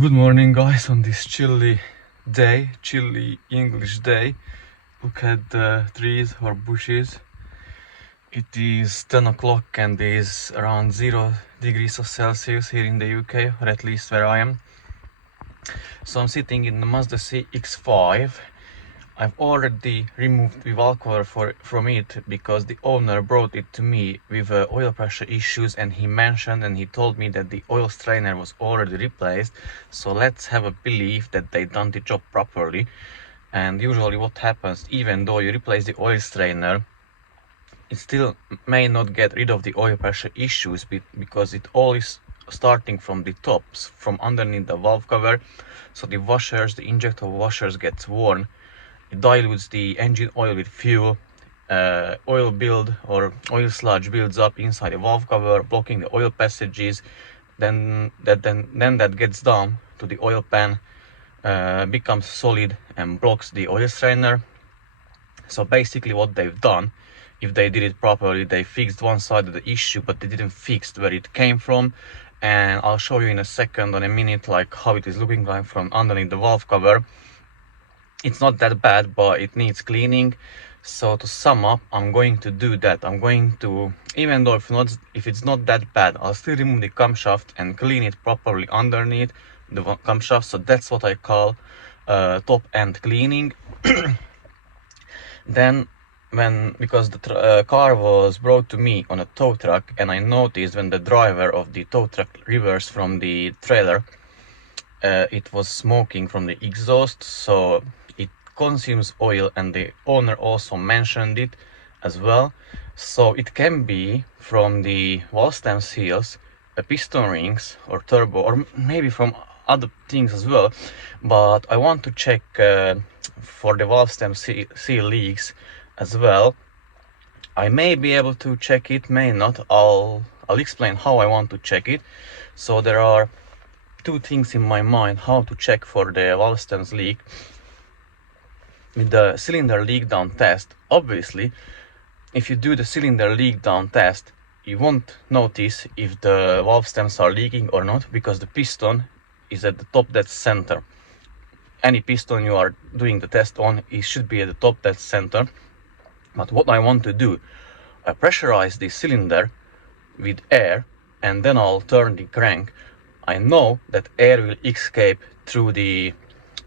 Good morning, guys, on this chilly day, chilly English day. Look at the trees or bushes. It is 10 o'clock and it is around 0 degrees of Celsius here in the UK, or at least where I am. So I'm sitting in the Mazda CX5. I've already removed the valve cover from it because the owner brought it to me with oil pressure issues, and he mentioned and he told me that the oil strainer was already replaced. So let's have a belief that they done the job properly. And usually what happens, even though you replace the oil strainer, it still may not get rid of the oil pressure issues because it all is starting from the tops, from underneath the valve cover. So the washers, the injector washers gets worn. It dilutes the engine oil with fuel. Oil build or oil sludge builds up inside the valve cover, blocking the oil passages. Then that gets down to the oil pan, becomes solid and blocks the oil strainer. So basically what they've done, if they did it properly, they fixed one side of the issue, but they didn't fix where it came from. And I'll show you in a second, on a minute, like how it is looking like from underneath the valve cover. It's not that bad, but it needs cleaning. So to sum up, I'm going to do that. I'm going to, even though if it's not that bad, I'll still remove the camshaft and clean it properly underneath the camshaft. So that's what I call top end cleaning. Then because the car was brought to me on a tow truck, and I noticed when the driver of the tow truck reversed from the trailer, it was smoking from the exhaust, so it consumes oil, and the owner also mentioned it as well. So it can be from the valve stem seals, piston rings or turbo, or maybe from other things as well. But I want to check for the valve stem seal leaks as well. I may be able to check it, may not. I'll explain how I want to check it. So there are two things in my mind how to check for the valve stems leak. With the cylinder leak down test, obviously if you do the cylinder leak down test, you won't notice if the valve stems are leaking or not, because the piston is at the top dead center. Any piston you are doing the test on, it should be at the top dead center. But what I want to do, I pressurize the cylinder with air, and then I'll turn the crank. I know that air will escape through the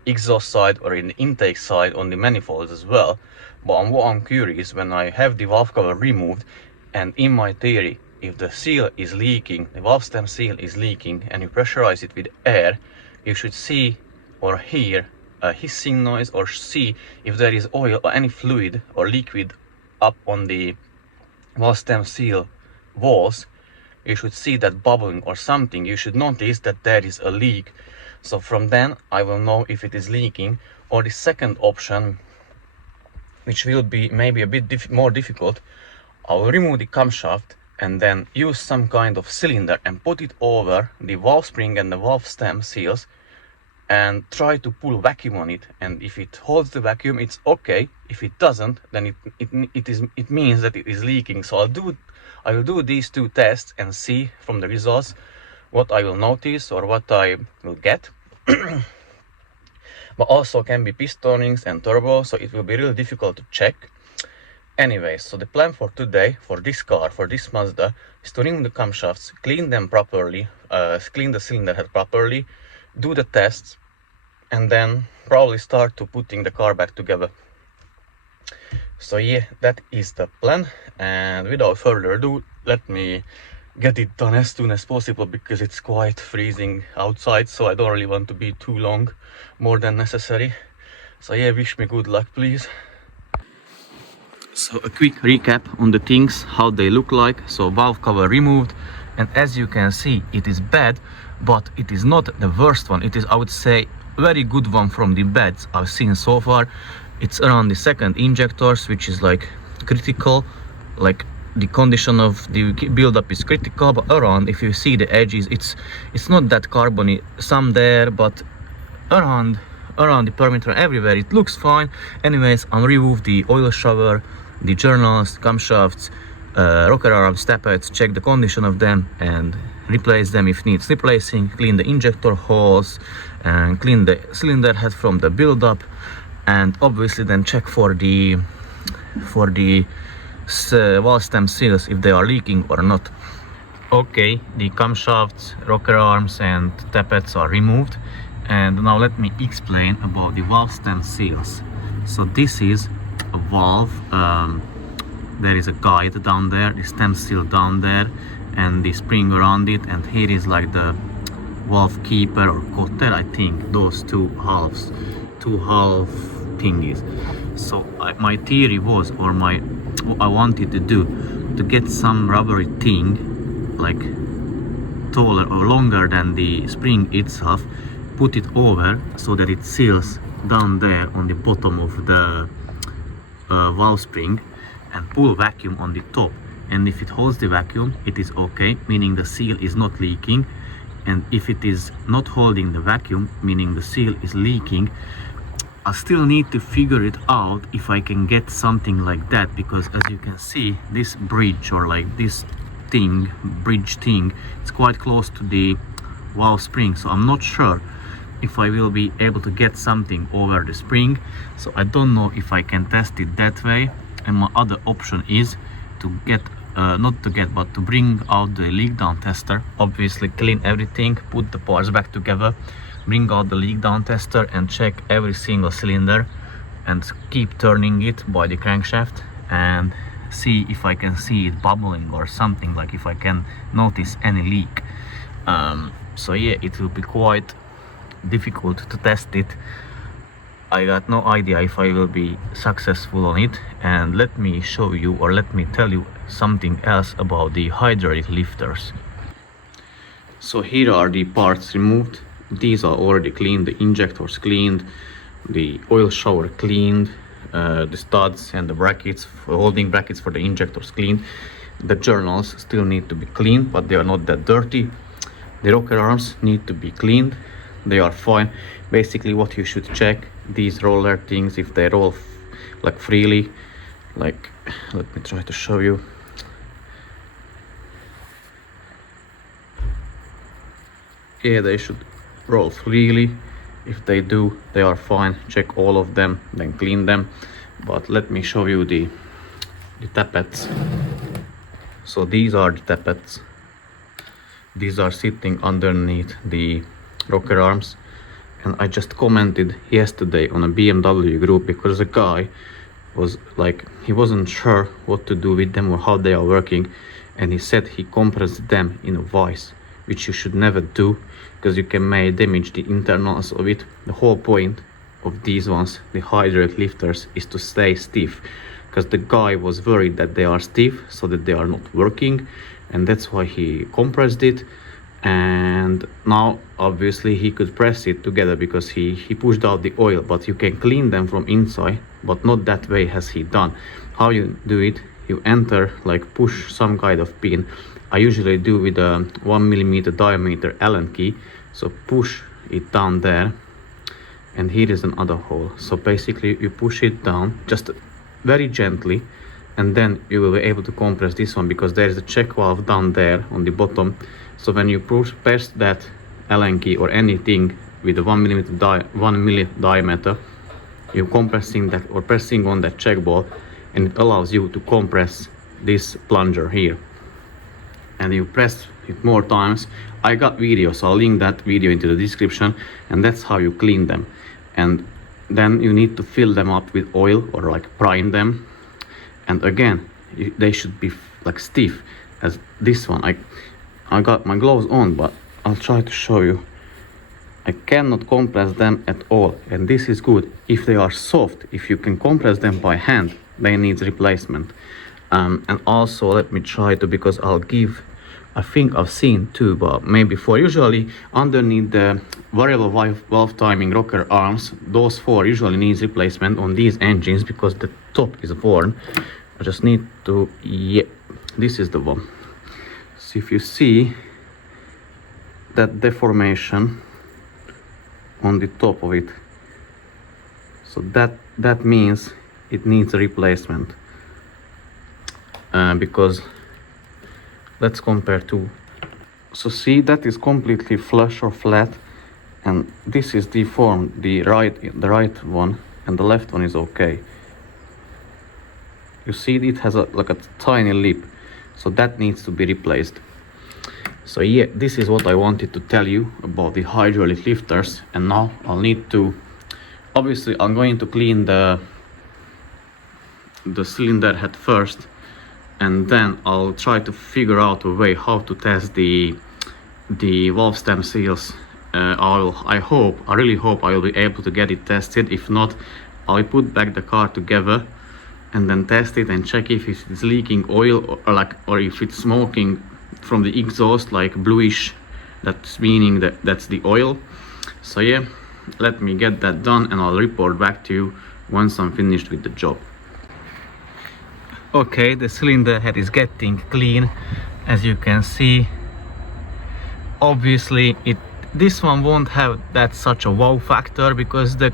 exhaust side or in the intake side on the manifolds as well. But what I'm curious, when I have the valve cover removed, and in my theory, if the seal is leaking, the valve stem seal is leaking, and you pressurize it with air, you should see or hear a hissing noise, or see if there is oil or any fluid or liquid up on the valve stem seal walls. You should see that bubbling or something. You should notice that there is a leak. So from then I will know if it is leaking. Or the second option, which will be maybe a bit more difficult, I will remove the camshaft and then use some kind of cylinder and put it over the valve spring and the valve stem seals and try to pull vacuum on it. And if it holds the vacuum, it's okay. If it doesn't, then it means that it is leaking. So I will do these two tests and see from the results what I will notice or what I will get. But also can be piston rings and turbo, so it will be really difficult to check. Anyway, so the plan for today, for this car, for this Mazda, is to remove the camshafts, clean them properly, clean the cylinder head properly, do the tests, and then probably start to putting the car back together. So yeah, that is the plan, and without further ado, let me get it done as soon as possible, because it's quite freezing outside, so I don't really want to be too long, more than necessary. So yeah, wish me good luck, please. So a quick recap on the things, how they look like. So valve cover removed, and as you can see, it is bad, but it is not the worst one. It is, I would say, very good one from the beds I've seen so far. It's around the second injectors, which is like critical, like the condition of the buildup is critical. But around, if you see the edges, it's not that carbony, some there, but around the perimeter everywhere it looks fine. Anyways, I'll remove the oil shower, the journals, camshafts, rocker arms, tappets, check the condition of them, and replace them if needs replacing, clean the injector holes, and clean the cylinder head from the buildup, and obviously then check for the valve stem seals if they are leaking or not. Okay, the camshafts, rocker arms and tappets are removed, and now let me explain about the valve stem seals. So this is a valve, there is a guide down there, the stem seal down there, and the spring around it, and here is like the valve keeper or cutter, I think, those two half thingies. So my theory was, or what I wanted to do, to get some rubbery thing like taller or longer than the spring itself, put it over so that it seals down there on the bottom of the valve spring, and pull vacuum on the top. And if it holds the vacuum, it is okay, meaning the seal is not leaking. And if it is not holding the vacuum, meaning the seal is leaking, I still need to figure it out if I can get something like that, because as you can see, this bridge, or like this bridge thing, it's quite close to the valve spring, so I'm not sure if I will be able to get something over the spring. So I don't know if I can test it that way. And my other option is to get but to bring out the leak down tester, obviously clean everything, put the parts back together, bring out the leak down tester and check every single cylinder, and keep turning it by the crankshaft and see if I can see it bubbling or something, like if I can notice any leak. So yeah, it will be quite difficult to test it. I got no idea if I will be successful on it. And let me show you, or let me tell you something else about the hydraulic lifters. So here are the parts removed. These are already cleaned, the injectors cleaned, the oil shower cleaned, the studs and the brackets, holding brackets for the injectors cleaned. The journals still need to be cleaned, but they are not that dirty. The rocker arms need to be cleaned, they are fine. Basically what you should check, these roller things, if they roll like freely, like, let me try to show you. Yeah, they should roll freely. If they do, they are fine. Check all of them, then clean them. But let me show you the tappets. So these are the tappets. These are sitting underneath the rocker arms. And I just commented yesterday on a BMW group because a guy was like, he wasn't sure what to do with them or how they are working, and he said he compressed them in a vise, which you should never do because you can may damage the internals of it. The whole point of these ones, the hydraulic lifters, is to stay stiff, because the guy was worried that they are stiff so that they are not working, and that's why he compressed it. And now obviously he could press it together because he pushed out the oil, but you can clean them from inside, but not that way as he done. How you do it, you enter, like push some kind of pin. I usually do with a 1mm diameter Allen key, so push it down there, and here is another hole. So basically you push it down just very gently, and then you will be able to compress this one, because there is a check valve down there on the bottom. So when you press that Allen key or anything with a 1mm diameter, you're compressing that or pressing on that check ball, and it allows you to compress this plunger here. And you press it more times. I got video, so I'll link that video into the description, and that's how you clean them. And then you need to fill them up with oil or like prime them. And again, they should be like stiff as this one. I got my gloves on, but I'll try to show you. I cannot compress them at all, and this is good. If they are soft, if you can compress them by hand, they need replacement. And also let me try to, because I think I've seen two, but maybe four. Usually underneath the variable valve timing rocker arms, those four usually needs replacement on these engines because the top is worn. I just need to, yeah, this is the one. So if you see that deformation on the top of it, so that means it needs a replacement. Because let's compare two. So see, that is completely flush or flat, and this is deformed, the right one, and the left one is okay. You see it has like a tiny lip, so that needs to be replaced. So yeah, this is what I wanted to tell you about the hydraulic lifters. And now I'll need to, obviously I'm going to clean the cylinder head first, and then I'll try to figure out a way how to test the valve stem seals. I really hope I will be able to get it tested. If not, I'll put back the car together and then test it and check if it's leaking oil, or if it's smoking from the exhaust like bluish. That's meaning that that's the oil. So yeah, let me get that done and I'll report back to you once I'm finished with the job. Okay, the cylinder head is getting clean, as you can see. Obviously this one won't have that such a wow factor, because the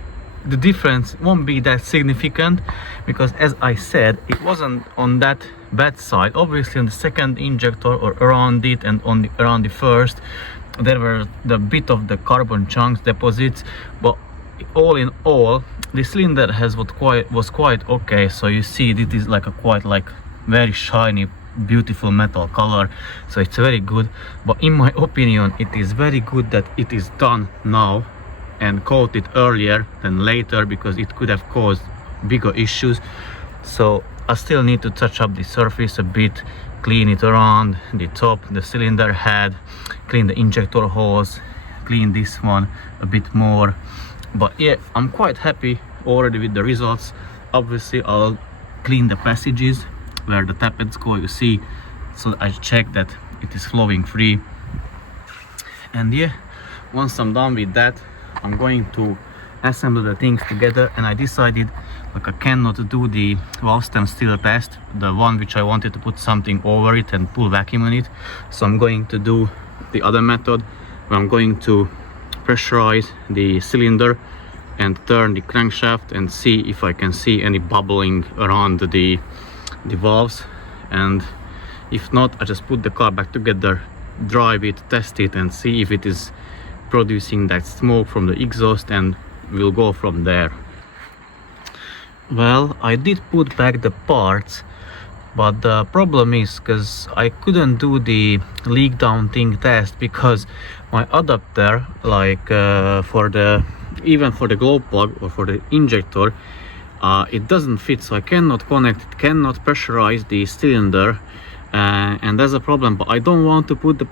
difference won't be that significant, because as I said, it wasn't on that bad side. Obviously on the second injector or around it, and around the first, there were the bit of the carbon chunks deposits, but all in all the cylinder was quite okay. So you see it is like a quite like very shiny beautiful metal color, so it's very good. But in my opinion, it is very good that it is done now and coated earlier than later, because it could have caused bigger issues. So I still need to touch up the surface a bit, clean it around the top, the cylinder head, clean the injector hose, clean this one a bit more. But yeah, I'm quite happy already with the results. Obviously I'll clean the passages where the tappets go, you see, so I check that it is flowing free. And yeah, once I'm done with that, I'm going to assemble the things together. And I decided, like, I cannot do the valve stem seal test, the one which I wanted to put something over it and pull vacuum on it. So I'm going to do the other method, where I'm going to pressurize the cylinder and turn the crankshaft and see if I can see any bubbling around the valves. And if not, I just put the car back together, drive it, test it, and see if it is producing that smoke from the exhaust, and we'll go from there. Well, I did put back the parts, but the problem is, because I couldn't do the leak down thing test, because my adapter, like even for the glow plug or for the injector, it doesn't fit, so I cannot connect it, cannot pressurize the cylinder, and that's a problem. But I don't want to put the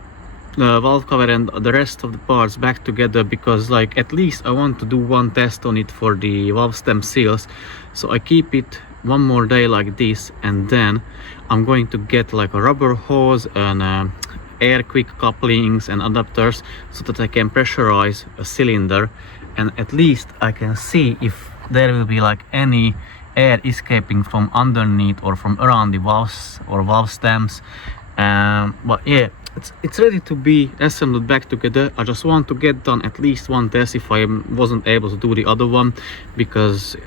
valve cover and the rest of the parts back together, because like at least I want to do one test on it for the valve stem seals. So I keep it one more day like this, and then I'm going to get like a rubber hose and air quick couplings and adapters, so that I can pressurize a cylinder, and at least I can see if there will be like any air escaping from underneath or from around the valves or valve stems. But yeah, it's ready to be assembled back together. I just want to get done at least one test if I wasn't able to do the other one, because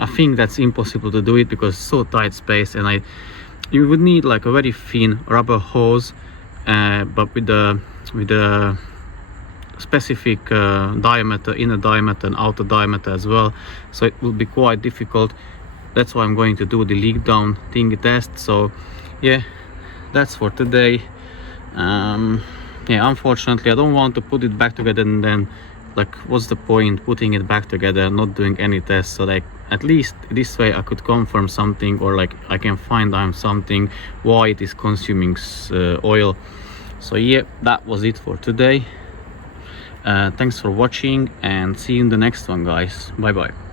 I think that's impossible to do it, because it's so tight space, and you would need like a very thin rubber hose, but with the specific diameter, inner diameter and outer diameter as well. So it will be quite difficult. That's why I'm going to do the leak down thing test. So yeah, that's for today. Yeah, unfortunately I don't want to put it back together, and then like what's the point putting it back together, not doing any tests? So like at least this way I could confirm something, or like I can find out something why it is consuming oil. So yeah, that was it for today. Thanks for watching, and see you in the next one, guys. Bye bye.